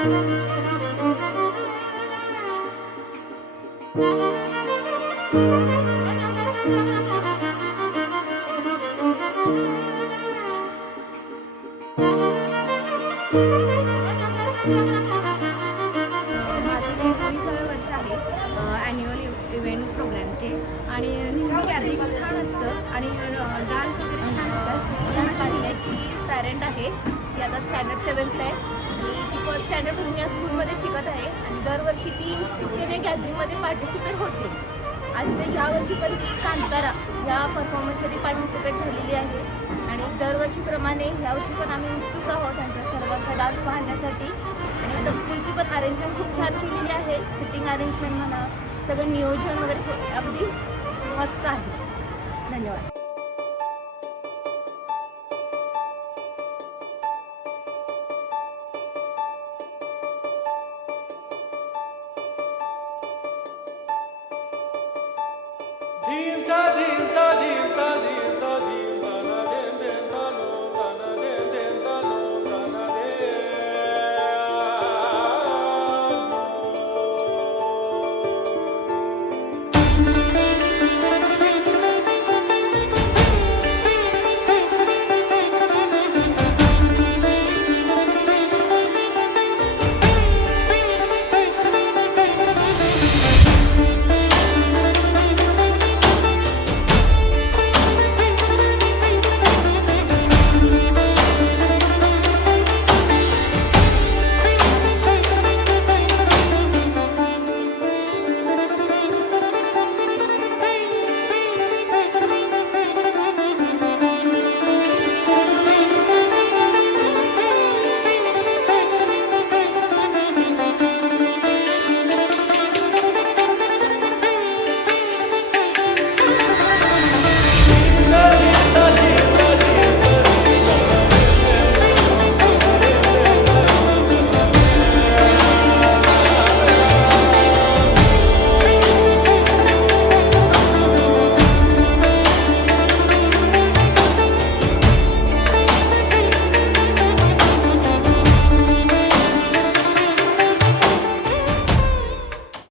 Annual event प्रोग्रामचे आणि नेहमी गॅदरिंग छान असतं आणि डान्स वगैरे छान असतात. या शाळेची पॅरेंट आहे, ती आता स्टँडर्ड 7th आहे आणि ती फर्स्ट स्टँडर्डपासून या स्कूलमध्ये शिकत आहे आणि दरवर्षी ती चुकीने गॅदरिंगमध्ये पार्टिसिपेट होते. आणि ते यावर्षी पण ती कांतारा या परफॉर्मन्ससाठी पार्टिसिपेट झालेली आहे आणि दरवर्षीप्रमाणे यावर्षी पण आम्ही उत्सुक आहोत त्यांचा सर्वांचा डान्स पाहण्यासाठी. आणि आता स्कूलची पण अरेंजमेंट खूप छान केलेली आहे, सिटिंग अरेंजमेंट म्हणा, सगळं नियोजन वगैरे अगदी मस्त आहे. धन्यवाद. Dim ta dim ta dim ta dim ta dim.